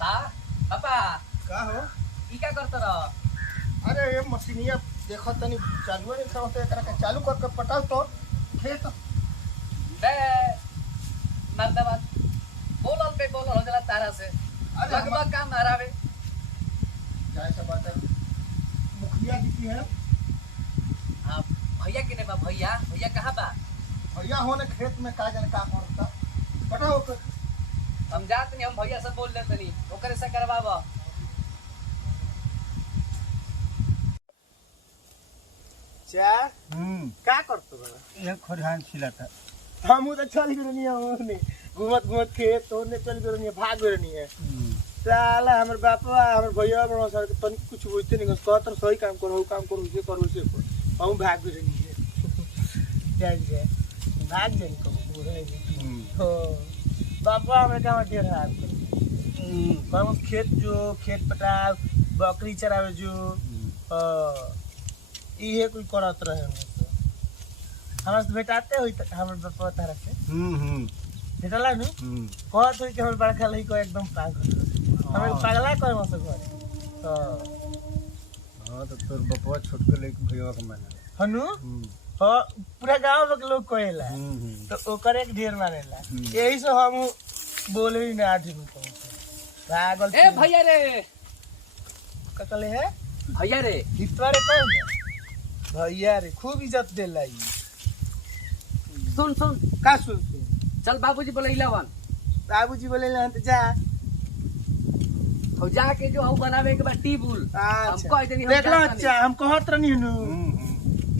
हाँ पापा का हो? ई क्या करत रह? अरे ये मशीनिया देखो तनी चालू नहीं करते एकरा के चालू करके पटाओ तो खेत बे मर्दबाद बोलल पे बोलल हो जला तारा से अरे लगभग काम हरावे क्या ऐसा बात है मुखिया जी की है हाँ भैया किने बा भैया भैया कहाँ बा? भैया होने खेत में का जाने का करता पटाओ के हम जात नहीं हम भैया से बोल देते नहीं ओकरे से करवाबा चा का करतो बड़ा ये खरिहान छिला था हम तो चल गए नहीं हमने घूमत घूमत खेत तोड़ने चल गए नहीं भाग गए नहीं है साला हमर बापा हमर भैया बड़ा सर तन कुछ बुझते नहीं कहत सही काम करो उसे करो हम भाग गए नहीं है जान जे भाग जाई को पूरे हो बापा हमरे काम ढेर हाथ कर खेत जो खेत पटाव बकरी चरावे जो इहे कोई करत रहे हमरा से भेटाते होई हमर बापा तारा से भेटला नु कहत होई कि हमर बड़का लई को एकदम पागल हमें पागला कहे मस घर हां तो तोर बपवा छोट के लेके भैया के माने हनु हां पूरा गांव के लोग कहेला तो ओकरे के ढेर मानेला यही से हम बोले ही ना आदमी को पागल ए भैया रे ककले है भैया रे हितवा रे कौन है भैया रे खूब इज्जत देला ई सुन सुन का सुन चल बाबूजी बोले 11 बाबूजी बोले ना तो जा हो जाके जो हम बनावे के बाद टीबुल हम कह देनी हम देख लो अच्छा हम कहत रहनी हनु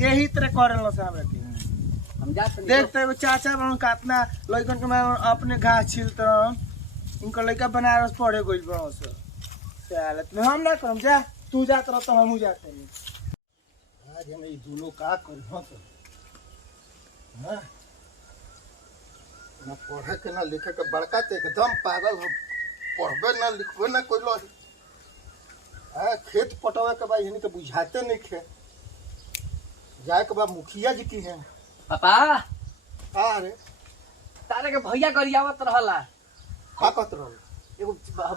यही तरह करल से हमरा के हम जात नहीं देखते वो चाचा बन कातना लइकन के मैं अपने घास छिलत इनको लइका बनारस पढ़े गइल बन से साला तुम हम ना करम जा तू जात रह तो हमहू जात रही आज हम ई दोनों का कर हां तो हां ना पढ़े के ना लिखे के बड़का ते एकदम पागल हो पढ़बे ना लिखबे ना कोइलो आ खेत पटावे के भाई इनके बुझाते नहीं खे जाए के बाद मुखिया जी की है पापा अरे तारे के भैया गरियावत रहला का कहत रहल एगो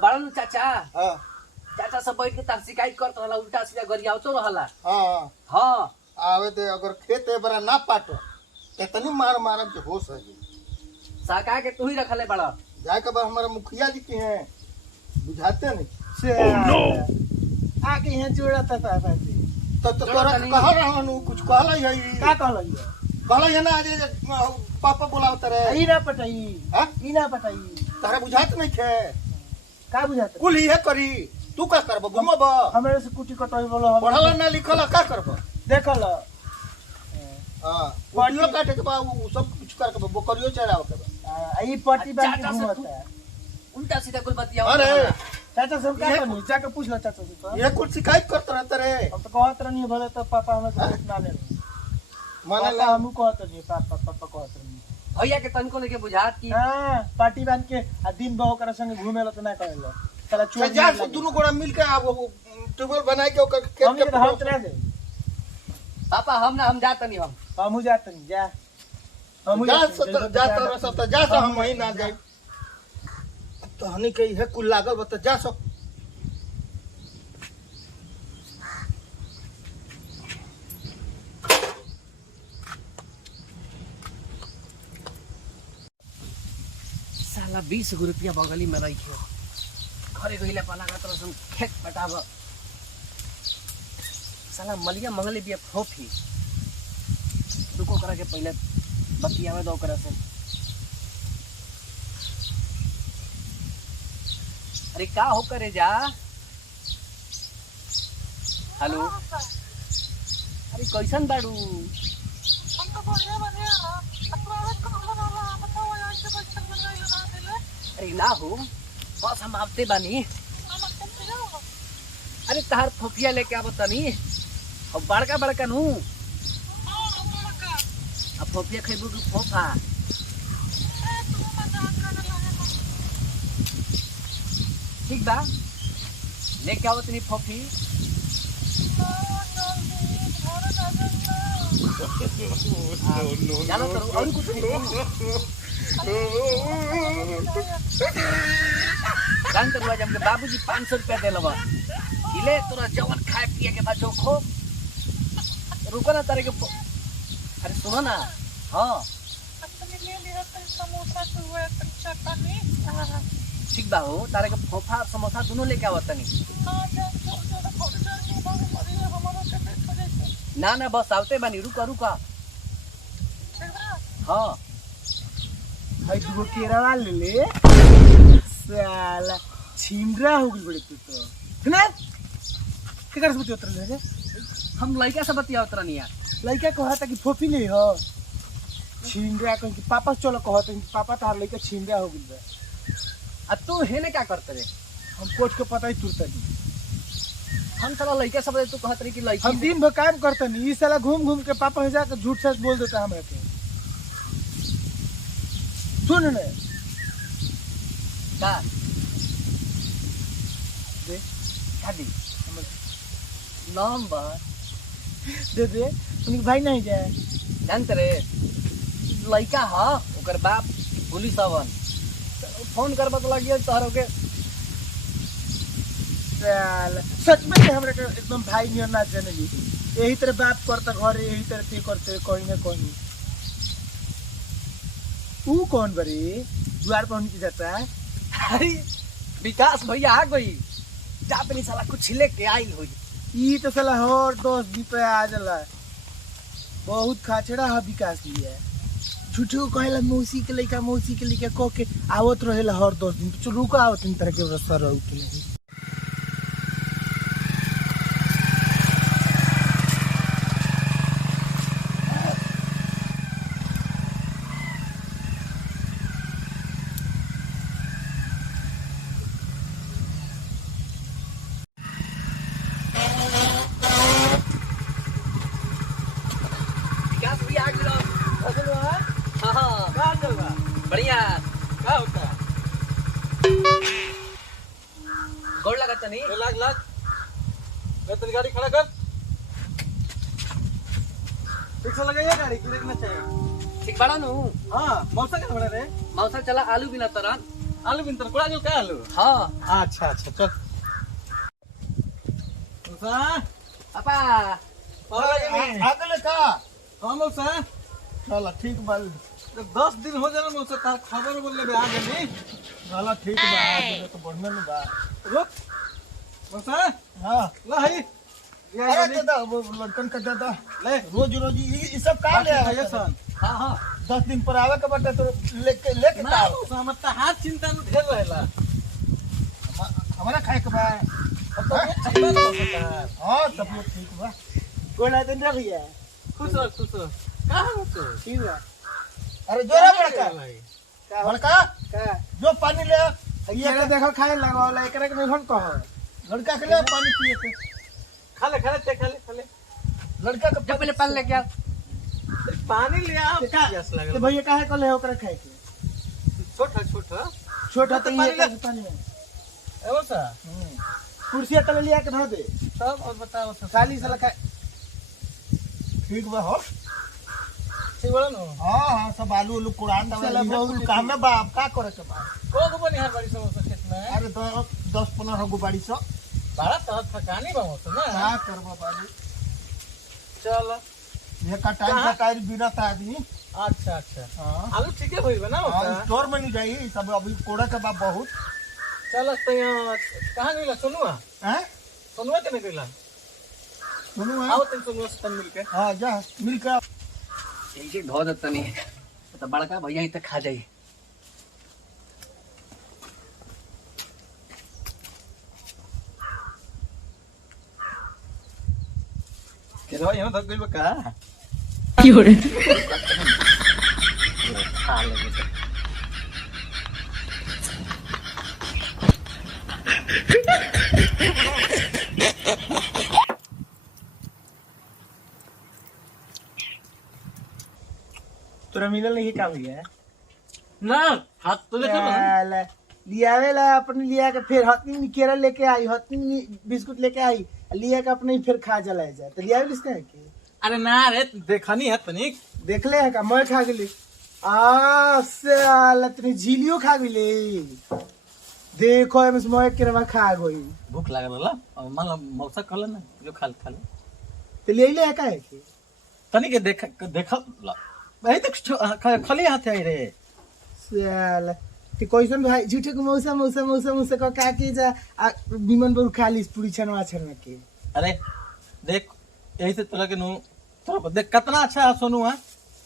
बड़न चाचा हां चाचा सब बैठ के तार शिकायत करत रहला उल्टा सीधा गरियावतो रहला हां हां आवे ते अगर खेत ए बरा ना पाटो कितनी मार मारम के होश है साका के तू ही रखले बड़ा जाए के बाद हमारे मुखिया जी की हैं बुझाते नहीं से आके यहाँ जोड़ा था पापा जी तो तोरा कह रहा हूं कुछ कहला है का कहल कहला है ना आज पापा बुलावत रहे ई ना पटाई हां ई ना पटाई तारा बुझात नहीं खे का बुझात कुल इहे करी तू का करब घुमब हमरे से कुटी कटाई बोलो पढ़ल ना लिखल का करब देखल हां बड़ियो काटे के बा उ सब कुछ कर के बकरियो चराव के बा ई पट्टी बांध के घुमता है उल्टा सीधा कुल बतिया अरे चाचा सब क्या करनी जाके पूछ लो चाचा से तो ये कुछ शिकायत करत रहते रे अब तो कहत रहनी भले तो पापा हमें से ना ले माने पापा हमहू कहत रहनी पापा कहत रहनी भैया के तनको लेके बुझात की हां पार्टी बांध के आ दिन बहु कर संग घूमेला तो ना कहलो चला चोर जा दोनों गोड़ा मिल के आब टेबल बनाए के ओकर खेत हम के हाथ रह दे पापा हम जात नहीं हम हमहू जात नहीं जा हमहू जा हम वहीं ना जाए तो हनी के है कुल लागल बता जा सो साला 20 रुपया बगली में रखियो घरे गइला पाला का तरह खेत पटाब साला मलिया मंगले बिया फोफी दुको करा के पहले बतिया में दो करा से अरे का हो करे जा हेलो अरे कैसन बाड़ू अरे ना हो बस हम आपते बानी अरे तार फोफिया लेके आवत तनी अब बड़का बड़का नु अब फोफिया खइबू कि फोफा ठीक बा लेके आवत तनी फोफी जानो तो और कुछ नहीं जान तो आज हमके बाबूजी 500 रुपया देलवा इले तोरा जवन खाए पिए के बाद जो खो रुको ना तारे के अरे सुनो ना हाँ ठीक बा हो तारे के फोफा समोसा दोनों लेके आवत तनी ना ना बस आवते बानी रुका रुका हाँ भाई तू केरला ले ले साला छिमरा हो गई बड़े तू तो ना क्या कर सकते उतर ले रे हम लड़का से बतिया उतरा नहीं यार लड़का कहा था कि फोफी नहीं हो छिमरा कहीं कि पापा चलो कहा था कि पापा तार लड़का छिमरा हो गई अब तू है ना क्या करते रे हम कोच को पता ही तुरता नहीं हम साला लड़का सब तू कहत रही कि लड़की हम दिन भर काम करते नहीं ये साला घूम घूम के पापा है जाकर झूठ सच बोल देता हमरा के सुन ने का दे शादी नंबर दे दे उनके भाई नहीं जाए जानते रे लड़का हा ओकर बाप पुलिस अवन फोन करबा तो लगियो तोहर के साला सच में हमरा के एकदम भाई नहीं ना जाने ली यही तरह बाप करता घर यही तरह ते करते कोई ना कोई ऊ कौन बरी द्वार पर उनकी जाता है अरे विकास भैया आ गई जापनी साला कुछ लेके आई हुई ई तो साला हर 10 दिन पे आ जाला बहुत खाचड़ा है विकास लिया छुट्टी कहला मौसी के लइका कह के आवत रहेला हर 10 दिन चल रुको आवत इन तरह के रास्ता रह के विकास भैया आ गए हाँ हाँ का चल रहा बढ़िया का होता गोड़ लगता नहीं लाग लाग तेरी गाड़ी खड़ा कर ठीक से लगाइए गाड़ी गिरे ना चाहिए ठीक बड़ा नु हाँ मौसा क्या बड़ा रे मौसा चला आलू बिना तरन आलू बिन कोड़ा जो क्या आलू हाँ अच्छा अच्छा चल मौसा पापा आगले का हाँ मौसा चल ठीक बा 10 दिन हो जाना मौसा तार खबर बोलले बे आ गनी चल ठीक बा आगे तो बढ़िया न बा रुक मौसा हां ला हई अरे दादा वो लड़कन का दादा ले रोज रोज ये सब का ले आवे सन हाँ हाँ 10 दिन पर आवे के बाटे तो लेके का ना मौसा मत हाथ चिंता न ढेर रहेला हमारा खाए के बा अब तो ये चिंता न होता हां सब लोग ठीक बा कोला दिन रह गया खुश रह कहां हो तू ठीक है अरे जोरा बड़का का बड़का का जो पानी ले ये के देखो खाए लगावला एकरा के नहीं कह लड़का के ले पानी पिए के खा ले खा ले लड़का के जब पहले पानी लेके आ पानी ले आ प्यास तो लागल भैया काहे को ले ओकरा खाए के छोटा छोटा तो पानी ये ले। पानी में एवो सा कुर्सी तले लिया के धर दे सब और बताओ सब खाली साला खाए ठीक बा हो ठीक बोला नो हां हां सब आलू उलू कुरान साला दवा बहुत काम में बा अब का करे के बा को बनिहार बड़ी समोसा खेत में अरे 10-15 गो बाड़ी सो बड़ा तहत थकानी बा मौसम ना का करबो बाबू चल ये का टाइम कहाँ? का टाइम बिना था आदमी अच्छा अच्छा हां आलू ठीक है भइल बा ना हां मौसा स्टोर में नहीं जाई सब अभी कोड़ा के बा बहुत चल तो यहाँ कहाँ गइला सोनुआ हैं सोनुआ के नहीं गइला सुनो आओ तुम सोनुआ से तन मिलके हां जा मिल के ऐसे ढो देता नहीं तो बड़का भैया ही तक खा जाई के रहो यहाँ तक गइल बा का खा लेंगे तो। तोरा मिलल नहीं का भैया ना हाथ तो देखो ना साला, लियावेला अपने लिया के फिर हतनी में केरा लेके आई हतनी में बिस्कुट लेके आई लिया के अपने ही फिर खा जला जाए तो लियावे इसका है कि अरे ना रे देखनी है तनिक देख ले है का मैं खा गेली आ साला तनी झीलियो खा गेली देखो एम मोए केरवा खा गई भूख लागल होला अब मान लो मौसा कहले ना जो खा ले तो ले ले का है के तनी के देख भाई तक खाली हाथ आई रे साला ते कैसन भाई झूठे को मौसा मौसा मौसा मौसा का के जा निमन पर खाली पूरी छनवा छनवा के अरे देख यही से तोरा के नु तोरा देख कितना अच्छा है सोनू है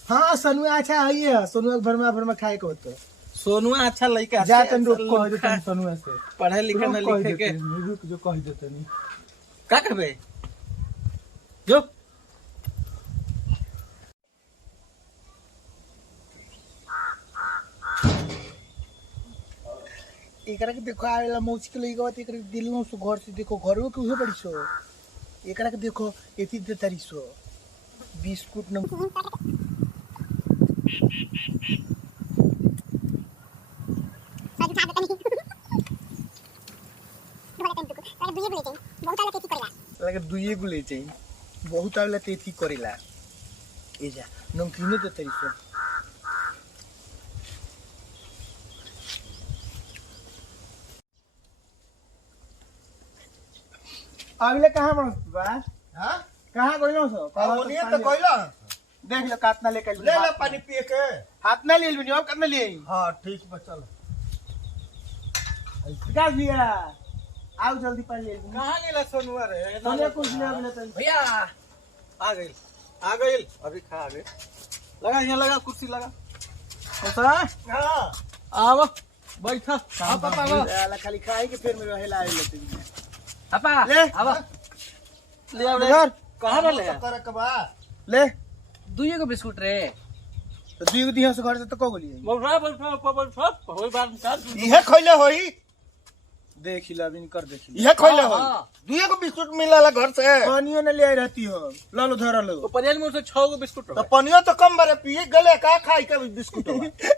हाँ सोनुआ अच्छा है ये सोनुआ भरमा खाए को तो सोनुआ अच्छा लड़का जा तन रोक कह दे तन सोनुआ से पढ़े लिखे ना लिखे के रुक जो कह देते नहीं का करबे जो एकरा के देखो आवेला मौसी के लइका बात एकरा दिल में सो घर से देखो घरो के उहे पड़ी सो एकरा के देखो एती दे तारी सो बिस्कुट न लगे दुइए गुले चाहिए बहुत आवेला तेती करेला ए जा नमकीन दे तारी सो अगले कहाँ बस बा हां कहाँ गइलो सो ओनिए तो कइला देख लो कातना लेके ले ले पानी पिए के हाथ ना ले लियो अब करना ले हां ठीक बा चल विकास भैया आओ जल्दी पानी ले लियो कहां गेला सोनुआ रे तने कुछ ले अगले तन भैया आ गई अभी खा आ गई लगा यहाँ लगा कुर्सी लगा मौसा हां आव बैठा आ पापा आव साला खाली खाई के फिर में रहेला आइल लेते अपा ले अब ले आव रे यार कहां रहले करे के बा ले दुइए को बिस्कुट रे तो दुई दिहा से घर से तो को गोली मौसा बैठा होई बात निकाल इहे खइले होई देख ला बिन कर देख इहे खइले हाँ, होई हाँ। दुइए को बिस्कुट मिलला घर से पानियो न ले आई रहती हो ला लो धर लो तो परियाल में से 6 गो बिस्कुट तो पनियो तो कम बारे पिए गले का खाई के बिस्कुट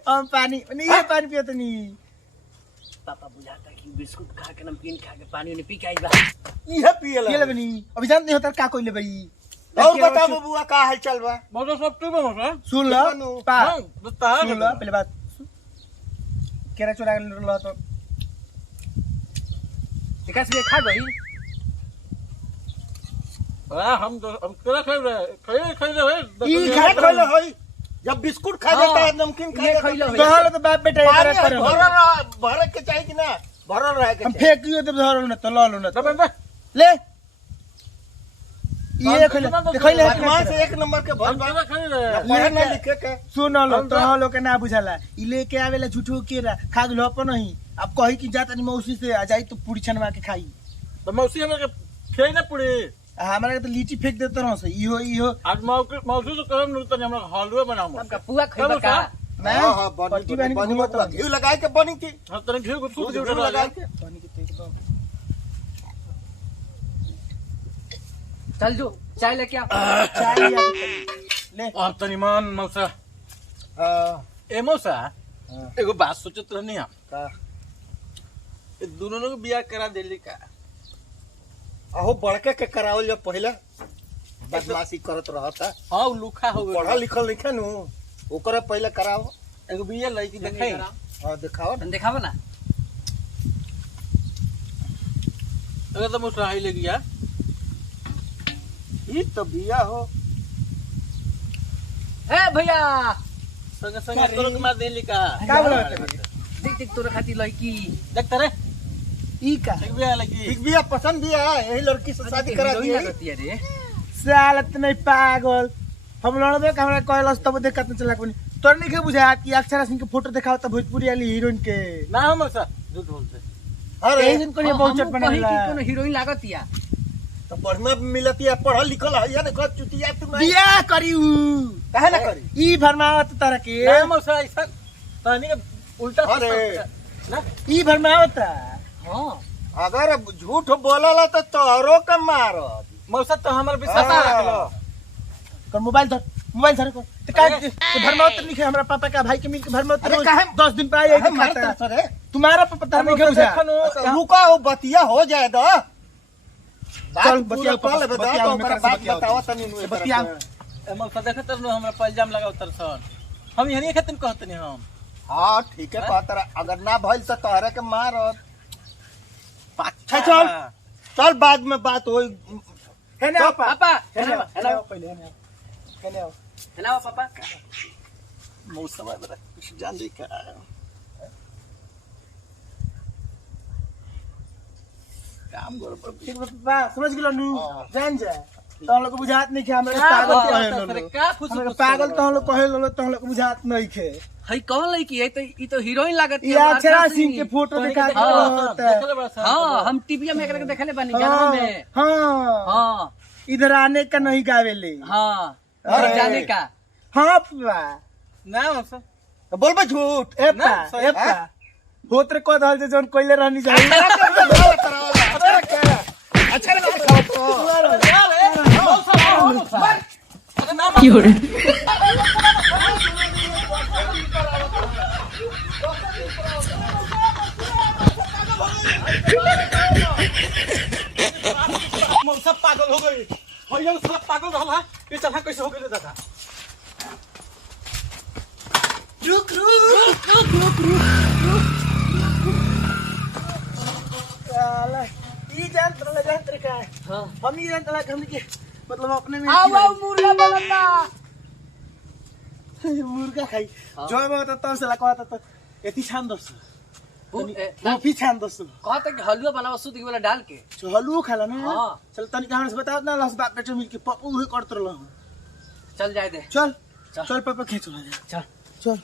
हम पानी नहीं ये पानी पियो तो नहीं पापा बुझाता कि बिस्कुट खा के नमकीन खा के पानी ने पी के आई बा इहे पिए ये ले बनी अभी जानते हो तर का कोइले भाई और बता बबुआ का हाल चल बा मौसा सब ठीक है मौसा सुन लो पा हां बता सुन लो पहले बात केरा चोरा लो तो विकास भैया खा गई हम तेरा खाई रहे ई खा खइले होई जब बिस्कुट खा जाता है नमकीन खा ये जाता खइले है होई। दहल तो बाप बेटा एकरा करे भरे के चाहिए कि ना भरल रहे के हम चाहिए फेंकियो तो धर लो ना तो ला लो ना तो दबे ले ये खइले खइले बदमाश एक नंबर के भर बा खाई रहे पढ़े ना लिखे के सुन लो तो लो के ना बुझाला ई लेके आवेला झूठो केरा खा गलो अपन नहीं अब कही कि जात नहीं मौसी से आ जाई तो पूरी छनवा के खाई तो मौसी हमें खेई ना पड़ी हमारा के तो लीची फेंक देते रहो से इहो आज मौसी तो करम नहीं तनी हमरा हलवा बनाओ हमका पुआ खइबा का मैं हां हां पलटी बनी बनी बनी घूमत बनी घी लगा के बनी की हम तनी घी को सूख घी लगा के पानी के तेज दो चल जो चाय लेके आ चाय या ले आ तनी मान मौसा हां ए मौसा एगो बात सोचत रहनी हम का ए दोनों लोग बियाह करा देली का अहो बड़के के करावल जब पहले बदमाशी करत रहता हां लुखा हो पढ़ा गया लिखल लिखे नु ओकरे पहले कराओ एगो बियाह लड़की देखाई हां दिखाओ तन दिखावा ना अगर तो मौसा आई ले गया ई तो बिया हो ए भैया संग संग करो के मार देली का का बोला देख देख तोरा खाती लड़की देख रे ई का एक बियाह लगी ठीक बिया पसंद बिया यही लड़की से शादी करा हीरोइन दी लगती है रे सालत नहीं पागल हम लड़बे का हमरा कहलस तब देख कतना चला कोनी तोर नहीं के बुझात कि अक्षरा सिंह के फोटो दिखाओ त भोजपुरी वाली हीरोइन के ना मौसा झूठ बोलते अरे एही दिन कोनी बहुत चट बनाला कोनो हीरोइन लागत या तो बढ़िया मिलती है पढ़ल लिखल है या देखो चुतिया तू नहीं बियाह करी उ काहे ना करी ई भरमावत तारा के ना मौसा ऐसा तनी के उल्टा अरे। ना ई भरमावत हां अगर झूठ बोलला तो तोरो के मारत मौसा तो हमर विश्वास हाँ। रख लो कर मोबाइल धर को ते का भरमावत नहीं हमरा पापा का भाई के मिल के भरमावत अरे रोज काहे- 10 दिन पे आई काहे मारत खाता रे तुम्हारा पता नहीं के बुझा रुका हो बतिया हो जाए दो चल, बतिया पहले बतिया, बता तो मैं ओकरा कर बात बतिया बतावा तनी नु बतिया। मौसा देख तर हमरा पैजाम लगाओ तरसन हम यही खातिर कहतनी हम हां ठीक है बात अगर ना भइल तो तोहरे के मारत अच्छा चल चल बाद में बात होई है ना पापा है हेना ना पहले है ना हेना पापा मौसम है कुछ जान दे का काम करो पापा समझ गेलो नु जान जा तो हम लोग को बुझात नहीं खे हमरा पागल कहे लो का खुश हमरा पागल तो हम लोग कहे लो तो हम लोग को बुझात नहीं खे हई कौन लड़की है? तो ई तो हीरोइन लागत है। ये अक्षरा सिंह के फोटो दिखा के होता है हां हम टीवी में एकरा के देखले बानी गाना में। हां हां इधर आने का नहीं गावेले हां अरे। जाने का हाँ पा ना मौसा बोलबा झूठ ए पा ए पा होत रे को दल जे जोन कोइले रहनी चाहिए अच्छा लगा मौसा पागल हो गई भैया साला पागल रहला ये चला कैसे हो गई दादा रुक साला ई जान तरे का हां हम ही जानते हम के मतलब अपने में आओ आओ मुर्गा बनता मुर्गा खाई जो बात तो से लगा तो एती छान दस कहते भी छान दस कि हलवा बनावा शुद्ध वाला डाल के हलुओ खाला ना हां चल तनिक हमरा से बता ना लस बाप बेटे मिल के पप्पू ही करत रहल चल जाए दे चल चल। चल पापा खेच ला चल चल